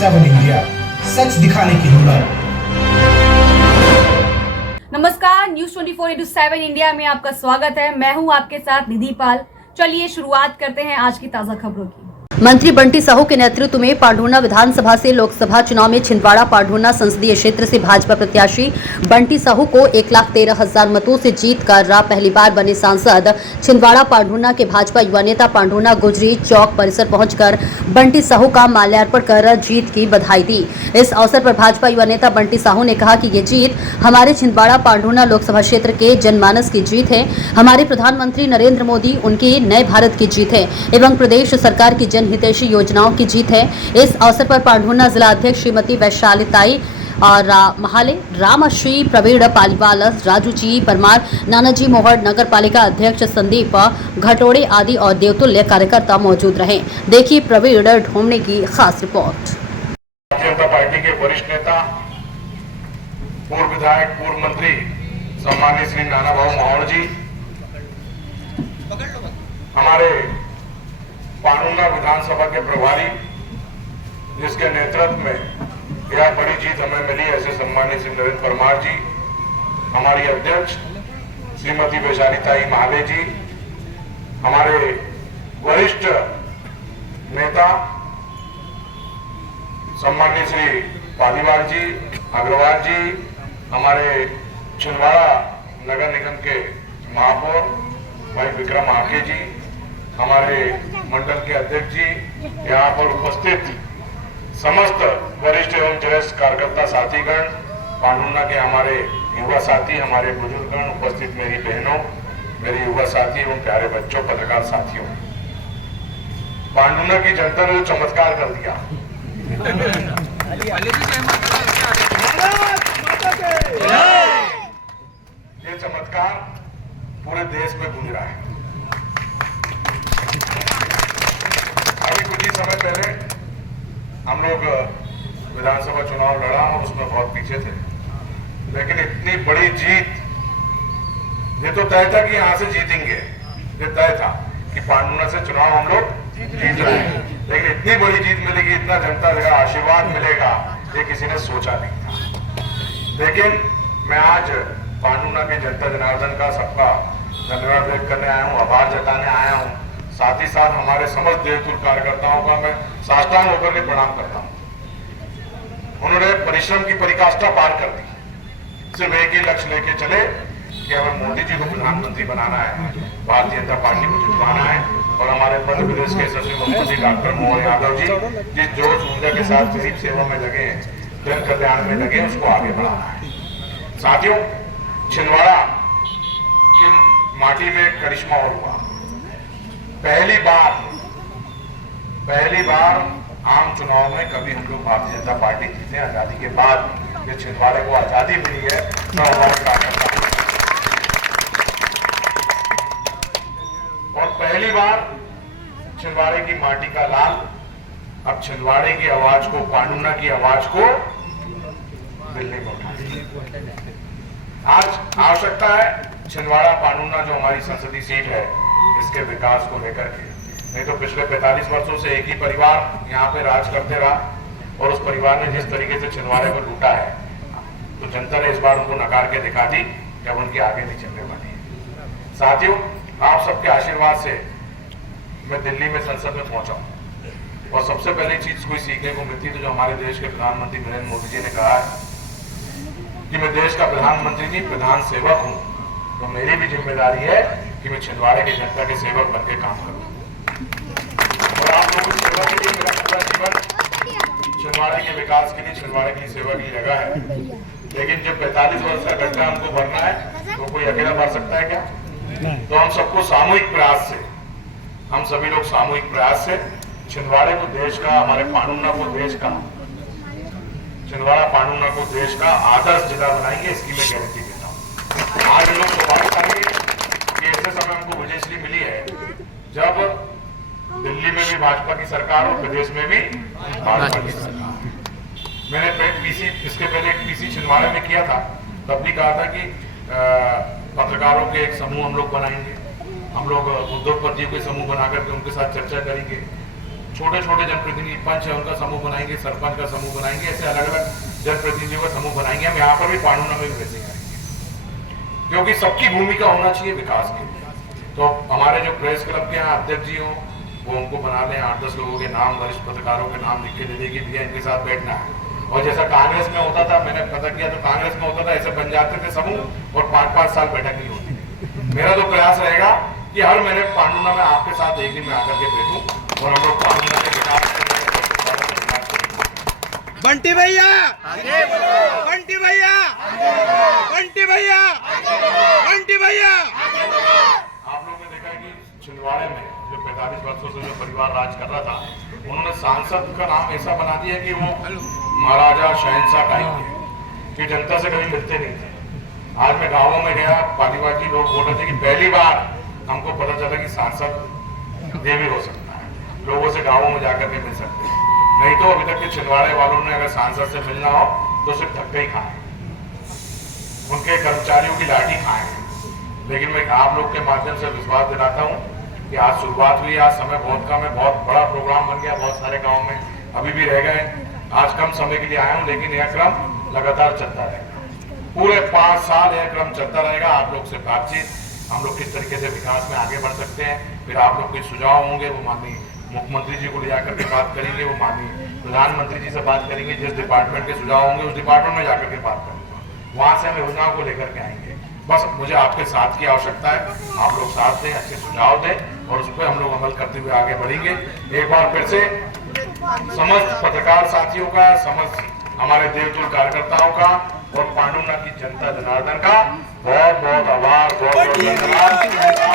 7 India, सच दिखाने की हिम्मत। नमस्कार, न्यूज 24/7 इंडिया में आपका स्वागत है। मैं हूं आपके साथ निधि पाल। चलिए शुरुआत करते हैं आज की ताजा खबरों की। मंत्री बंटी साहू के नेतृत्व में पांढुर्णा विधानसभा से लोकसभा चुनाव में छिंदवाड़ा पांढुर्णा संसदीय क्षेत्र से भाजपा प्रत्याशी बंटी साहू को 1,13,000 मतों से जीतकर पहली बार बने सांसद। छिंदवाड़ा पांढुर्णा के भाजपा युवा नेता पांढुर्णा गुजरी चौक परिसर पहुंचकर बंटी साहू का माल्यार्पण कर जीत की बधाई दी। इस अवसर पर भाजपा युवा नेता बंटी साहू ने कहा कि ये जीत हमारे छिंदवाड़ा पांढुर्णा लोकसभा क्षेत्र के जनमानस की जीत है, हमारे प्रधानमंत्री नरेंद्र मोदी उनके नए भारत की जीत है एवं प्रदेश सरकार की हितैषी योजनाओं की जीत है। इस अवसर पर पांढुर्णा जिला अध्यक्ष श्रीमती वैशालीताई और महाले, रामश्री, प्रवीण पालीवाल, राजू जी परमार, नानाजी मोहर, नगर पालिका अध्यक्ष संदीप घटोड़े आदि और देवतुल्य कार्यकर्ता मौजूद रहे। देखिए प्रवीण ढोमने की खास रिपोर्ट। भारतीय जनता पार्टी के वरिष्ठ नेता, पूर्व विधायक, पूर्व मंत्री सम्मानित श्री नाना भाऊ माहौल जी, हमारे पांढुर्णा विधानसभा के प्रभारी, जिसके नेतृत्व में यह बड़ी जीत हमें मिली, ऐसे सम्मानित श्री नरेंद्र परमार जी, हमारी अध्यक्ष श्रीमती वैशालीताई महाले जी, हमारे वरिष्ठ नेता सम्मानित श्री पालीवाल जी, अग्रवाल जी, हमारे छिंदवाड़ा नगर निगम के महापौर भाई विक्रम आके जी, हमारे मंडल के अध्यक्ष जी, यहाँ पर उपस्थित समस्त वरिष्ठ एवं ज्येष्ठ कार्यकर्ता साथीगण, पांढुर्णा के हमारे युवा साथी, हमारे बुजुर्गगण, उपस्थित मेरी बहनों, मेरे युवा साथी एवं प्यारे बच्चों, पत्रकार साथियों, पांढुर्णा की जनता ने चमत्कार कर दिया। ये चमत्कार पूरे देश में गूंज रहा है। अभी कुछ ही समय पहले हम लोग विधानसभा चुनाव लड़ा और उसमें बहुत पीछे थे, लेकिन इतनी बड़ी जीत, ये तो तय था कि यहां से जीतेंगे, ये तय था कि पांढुर्णा से चुनाव हम लोग जीत रहे हैं, लेकिन इतनी बड़ी जीत मिलेगी, इतना जनता का आशीर्वाद मिलेगा, ये किसी ने सोचा नहीं था। लेकिन मैं आज पांढुर्णा के जनता जनार्दन का सबका धन्यवाद व्यक्त करने आया हूँ, आभार जताने आया हूँ। साथ ही साथ हमारे समस्त देवतुल कार्यकर्ताओं का मैं साष्टांग होकर के प्रणाम करता हूँ। उन्होंने परिश्रम की पराकाष्ठा पार कर दी, सिर्फ एक ही लक्ष्य लेके चले कि हमें मोदी जी को प्रधानमंत्री बनाना है, भारतीय जनता पार्टी को जितवाना है, और हमारे मध्य प्रदेश के यशस्वी मुख्यमंत्री डॉक्टर मोहन यादव जी जिस जोश ऊर्जा के साथ गरीब सेवा में लगे हैं, जन कल्याण में लगे, उसको आगे बढ़ाना है। साथियों, छिंदवाड़ा की माटी में करिश्मा और हुआ। पहली बार आम चुनाव में कभी हम लोग भारतीय जनता पार्टी जीते आजादी के बाद। ये छिंदवाड़े को आजादी मिली है, और पहली बार छिंदवाड़े की माटी का लाल अब छिंदवाड़े की आवाज को, पांढुर्णा की आवाज को दिल्ली में उठा। आज आवश्यकता है छिंदवाड़ा पांढुर्णा जो हमारी संसदीय सीट है, इसके विकास को लेकर के। नहीं तो पिछले 45 वर्षों से एक ही परिवार यहाँ पे राज करते रहा, और उस परिवार ने जिस तरीके से छिंदवाड़े को लूटा है, तो जनता ने इस बार उनको नकार के दिखा दी कि अब उनकी आगे नहीं चलने वाली है। साथियों, आप सबके आशीर्वाद से मैं दिल्ली में संसद में पहुंचा हूं, और सबसे पहली चीज कोई सीखने को मिलती तो जो हमारे देश के प्रधानमंत्री नरेंद्र मोदी जी ने कहा है कि मैं देश का प्रधानमंत्री नहीं, प्रधान सेवक हूं, तो मेरी भी जिम्मेदारी है कि मैं छिंदवाड़े की जनता के सेवक बनकर काम करूं, और आप लोगों की सेवा के लिए मेरा पूरा जीवन छिंदवाड़े के विकास के लिए, छिंदवाड़े की सेवा की जगह है। लेकिन जब 45 वर्ष का गड्ढा हमको भरना है, तो कोई अकेला भर सकता है क्या? तो हम सबको सामूहिक प्रयास से, हम सभी लोग सामूहिक प्रयास से छिंदवाड़े को देश का, हमारे पांढुर्णा को देश का, छिंदवाड़ा पांढुर्णा को देश का आदर्श जिला बनाएंगे, इसकी मैं गारंटी देता हूँ। आज लोग सौभाग्यशाली कि ऐसे समय हमको विजयश्री मिली है जब दिल्ली में भी भाजपा की सरकार और प्रदेश में भी भाजपा की सरकार। मैंने पीसी, इसके पहले एक पीसी छिंदवाड़े में किया था, तब भी कहा था कि पत्रकारों के एक समूह हम लोग बनाएंगे, हम लोग उद्योगपतियों के समूह बनाकर के उनके साथ चर्चा करेंगे, छोटे छोटे जनप्रतिनिधि, पंच है उनका समूह बनाएंगे, सरपंच का समूह बनाएंगे, ऐसे अलग अलग जनप्रतिनिधियों का समूह बनाएंगे। हम यहाँ पर भी पांडुना में भी वैसे करेंगे, क्योंकि सबकी भूमिका होना चाहिए विकास के लिए। तो हमारे जो प्रेस क्लब के यहाँ अध्यक्ष जी हों, वो उनको बना लें, 8-10 लोगों के नाम, वरिष्ठ पत्रकारों के नाम लिख के दे देगी, भैया इनके साथ बैठना है। और जैसा कांग्रेस में होता था, मैंने पता किया तो कांग्रेस में होता था, ऐसे बन जाते थे समूह और 5-5 साल बैठक नहीं होती। मेरा तो प्रयास रहेगा कि हर महीने पांडुना में आपके साथ एक दिन में आकर के बैठूं और हम लोग पांडुना के विकास बंटी भैया, बंटी भैया, बंटी भैया, बंटी भैया। आप लोगों ने देखा है कि छिंदवाड़े में जो 45 वर्षों से जो परिवार राज कर रहा था, उन्होंने सांसद का नाम ऐसा बना दिया कि वो महाराजा शहंशाह टाइप के, कि जनता से कभी मिलते नहीं थे। आज मैं गाँवों में गया, पालीवाल जी लोग बोल रहे थे कि पहली बार हमको पता चला कि सांसद देवी हो सकता है, लोगों से गाँवों में जाकर के मिल सकते हैं। नहीं तो अभी तक के छिंदवाड़े वालों ने अगर सांसद से मिलना हो तो सिर्फ धक्के ही खाए, उनके कर्मचारियों की लाठी खाए। लेकिन मैं आप लोग के माध्यम से विश्वास दिलाता हूँ कि आज शुरुआत हुई, आज समय बहुत कम है, बहुत बड़ा प्रोग्राम बन गया, बहुत सारे गाँव में अभी भी रह गए। आज कम समय के लिए आया हूँ, लेकिन यह क्रम लगातार चलता रहेगा, पूरे 5 साल यह क्रम चलता रहेगा। आप लोग से बातचीत, हम लोग किस तरीके से विकास में आगे बढ़ सकते हैं, फिर आप लोग के सुझाव होंगे, वो माननीय मुख्यमंत्री जी को ले जाकर के बात करेंगे, वो माननीय प्रधानमंत्री जी से बात करेंगे, जिस डिपार्टमेंट के सुझाव होंगे उस डिपार्टमेंट में जाकर के बात करेंगे, वहां से हम योजनाओं को लेकर के आएंगे। बस मुझे आपके साथ की आवश्यकता है, आप लोग साथ दें, अच्छे सुझाव दें और उस पर हम लोग अमल करते हुए आगे बढ़ेंगे। एक बार फिर से समस्त पत्रकार साथियों का, समस्त हमारे देवतुल्य कार्यकर्ताओं का और पांडुना की जनता जनार्दन का बहुत बहुत आभार, बहुत बहुत धन्यवाद।